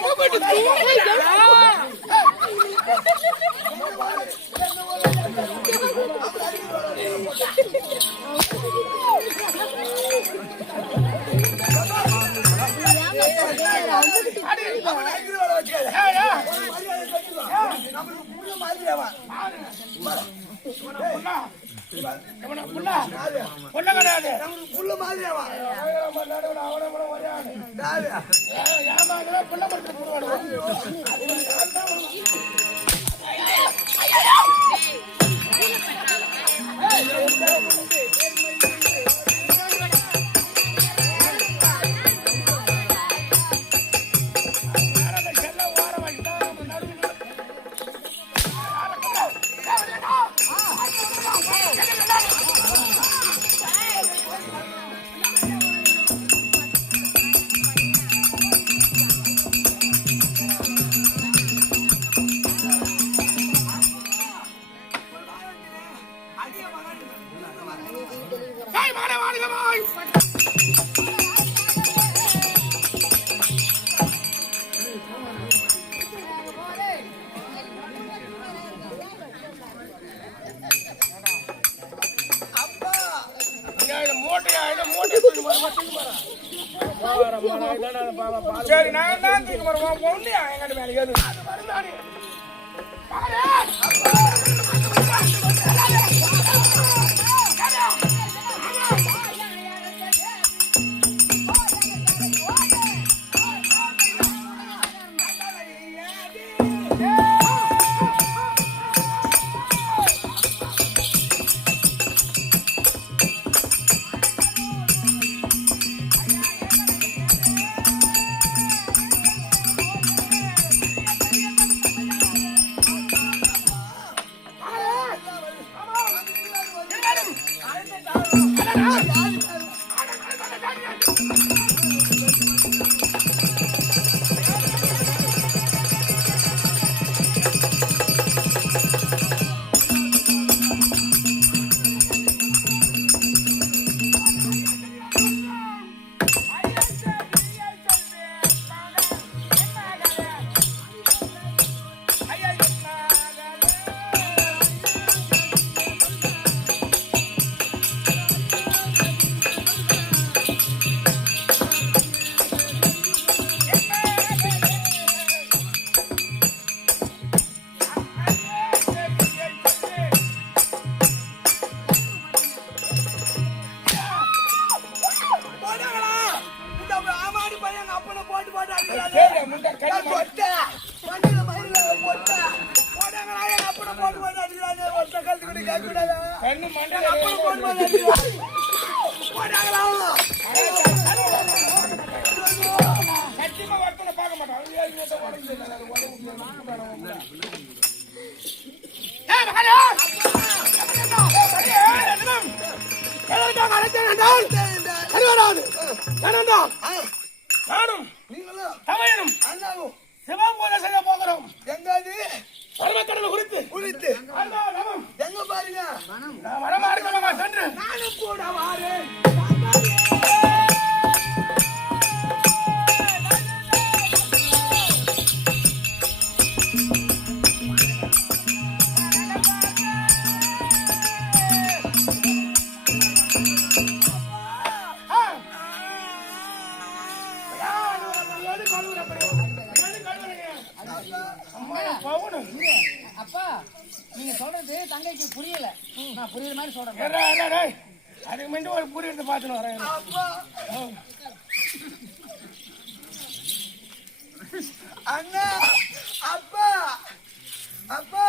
Mama, just go away. இவனை புள்ள. கிடையாது. புள்ள கொடுத்து போடுவானு. சரி நான் தான் தூக்கி போறேன் உன் பொண்ணு என்கிட்ட மேல ஏறு. மகனே! ஏய், மகனே, ஏய், என்னடம்? எழுந்தாங்க, அழைத்தேன் என்றால் சரிவராது. ஏனென்றால், நானும் தமையனும் சிவபூஜை செய்ய போகிறோம் பரமக்கடலை குறித்து. குளித்து அந்த நவம் எங்க பாருங்க. நான் வரமார்க்கமாக சென்று நானும் கூட வாரேன். அண்ணா அப்பா அப்பா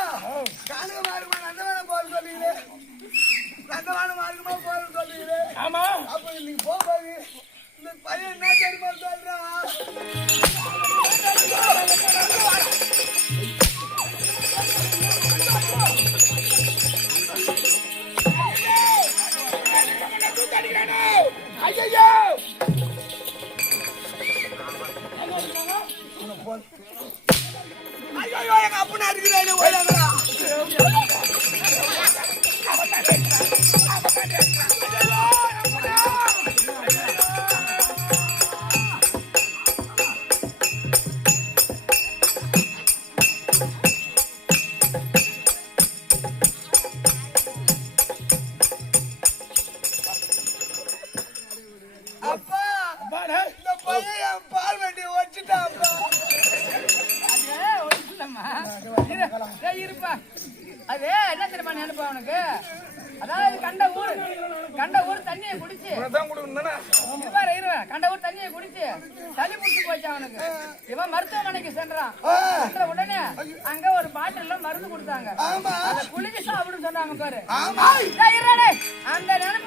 காலுக மார்க்கமா நந்தவான போக சொல்லுங்களே நந்தவான மார்க்கமா போக சொல்லுங்களே ஆமா. அப்ப நீங்க போகாது இந்த பையன் என்ன தெரியுமா சொல்றான் ஐயோ ஐயோ எங்க அப்பனா இருக்கிறானே கண்ட ஊர் தண்ணியை குடிச்சு. உனதான் கொடுக்கணும் தானே இருவாரு இருவேன். கண்ட ஊர் தண்ணியை குடிச்சு சளி பிடிச்சு போச்சு அவனுக்கு. இவன் மருத்துவமனைக்கு சென்றான். சென்ற உடனே அங்க ஒரு பாட்டில்ல மருந்து கொடுத்தாங்க. ஆமா. அதை குளிச்சு சாப்பிடுன்னு சொன்னாங்க பாரு. அந்த நினைப்பு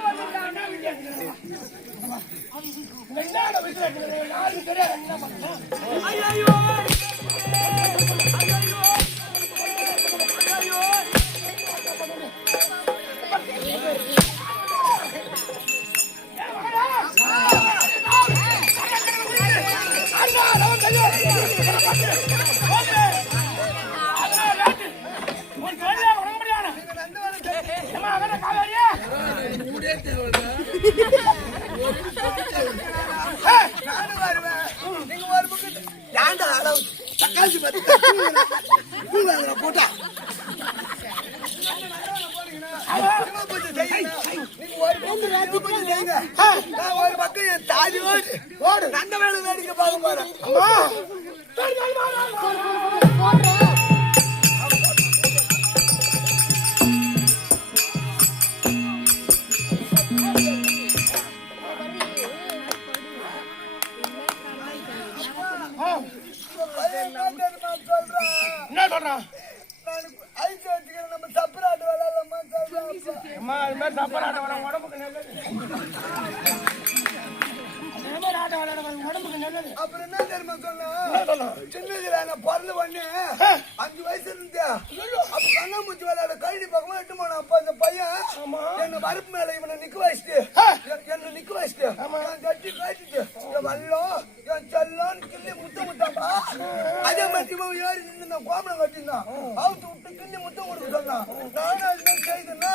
நானும் வருவேன் நீங்க ஒரு பக்கம் ஏன்டா அளவு தக்காளி போட்டா. நீங்க ஒரு பக்கம் தாலி ஓடு. ஓடு. நல்ல வேலை வேடிக்கை பார்க்க போறேன். அம்மா அது மாதிரி சாப்பாடு உடம்புக்கு நல்லது. ஆட்டம் விளையாட வர உடம்புக்கு நல்லது. அப்புறம் என்ன தெரியுமா சொன்னா? சின்னதுல நான் பிறந்த உடனே அஞ்சு வயசு இருந்துச்சு? அப்ப கண்ணாமூச்சி விளையாட கழனி பக்கமா எட்டு போன அப்ப அந்த பையன் என்ன வரப்பு மேல இவனை நிக்க வச்சுட்டு என்- என்ன நிக்க வச்சுட்டு என் கட்டி காட்டிட்டு என் வல்லம் என் செல்லம் கிள்ளி முத்தம் முட்டாப்பா அதே மாதிரி இவன் ஏறி நின்று நான் கோமலம் கட்டிருந்தான் அவுத்து விட்டு கிள்ளி முத்தம் கொடுக்க சொன்னான். நானும் அது மாதிரி செய்தேன்னா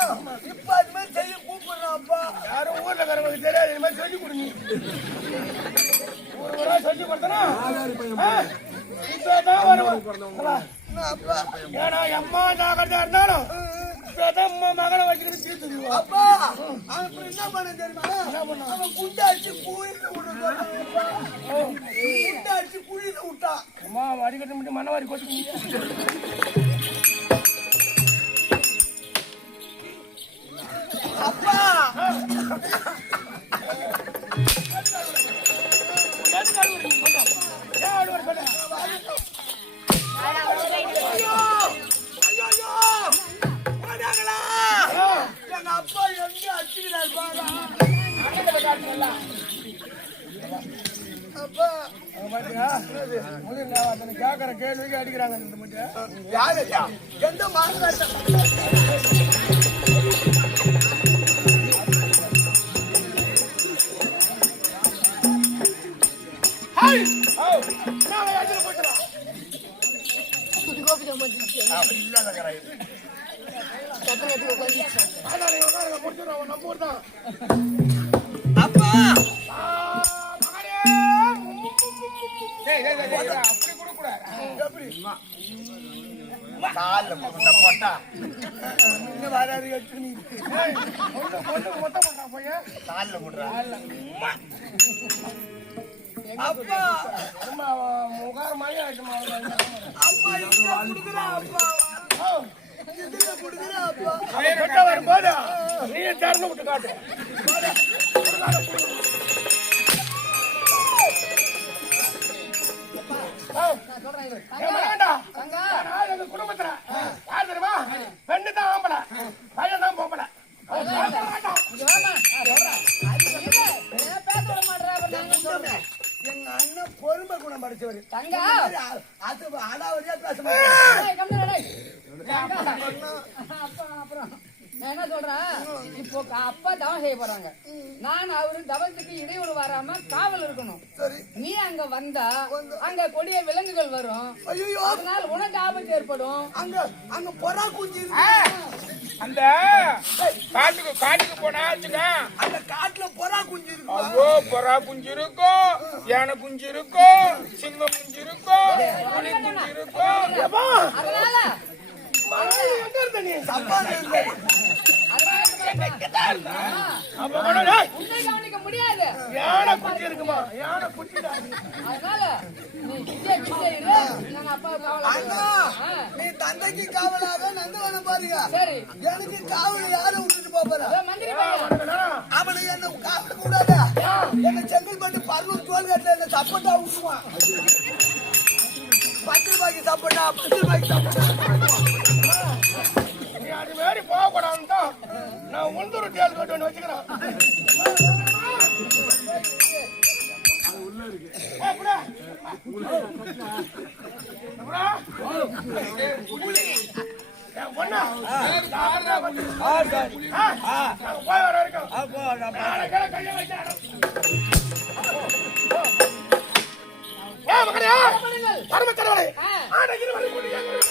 இப்ப அது மாதிரி செய்ய கூப்பிடுறான் அப்பா. யாரும் ஊர்ல இருக்கிறவங்களுக்கு தெரியாது இது மாதிரி சொல்லி கொடுங்க. சொல்லி கொடுத்தனா இப்பதான் ஏன்னா ஜாக்கிரதா இருந்தாலும் இப்பதான் வச்சுக்கிட்டு தீர்த்துக்குவோம் அப்பா அப்புறம் என்ன பண்ண தெரியுமா அவன் குண்டாச்சு குழியில குண்டாச்சு குழியில விட்டான் அம்மா வடிகட்ட மட்டும் மண்ணவாரி கொட்டுங்க அப்பா! நான் அத்தனை கேட்கற கேள்விக்கு அடிக்கிறாங்க இந்த மட்டும் யாரு எந்த மாறுகாட்ட ஹாய்! அப்படி கொடுக்கூடாது எப்படி கால்ல முட்டை போட்டா. இன்னும் வராது எடுத்து நீ. பண்ணா பையன் கால்ல முடுறா அப்பா. ரொம்ப அவன் முகார மாதிரி ஆயிட்டுமா அப்பா இங்க குடுக்குறா அப்பா. இதுல குடுக்குறா அப்பா. கட்ட வரும்போது நீ திறந்து விட்டு காட்டு. அப்பா தவம் செய்ய போறாங்க. நான் அவரு தவத்துக்கு இடையூறு வராம காவல் இருக்கணும். சரி. நீ அங்க வந்தா அங்க கொடிய விலங்குகள் வரும். அதனால உனக்கு ஆபத்து ஏற்படும். அங்க அங்க பொறா குஞ்சு அந்த காட்டுக்கு காட்டுக்கு போனா அந்த காட்டுல பொறா குஞ்சு இருக்கு ஐயோ புறா குஞ்சு இருக்கும் யானை குஞ்சு இருக்கும் சிங்கம் குஞ்சு இருக்கும் புலி குஞ்சு இருக்கும் எப்பா, அதனால யானை குச்சி இருக்குமா யானை குச்சி அதனால நீ விஜய் விஜய் இரு நாங்க நீ தந்தைக்கு காவலாக நந்தவனம் பாருங்க. சரி எனக்கு காவல் யாரும் விட்டுட்டு போற இதோ மந்திரி என்ன காவல் கூடாது என்ன செங்கல்பட்டு பரலூர் தோல்கட்டில என்ன சப்போட்டா விட்டுவான் பத்து ரூபாய்க்கு சப்போட்டா பத்து ரூபாய்க்கு சப்போட்டா நீ அது மாதிரி போகக்கூடாதுன்னு தான் நான் முந்தூர் டேல் கட்டு ஒன்று வச்சுக்கிறேன் ஏய், புடா. புடா. ஏய், பொண்ணா.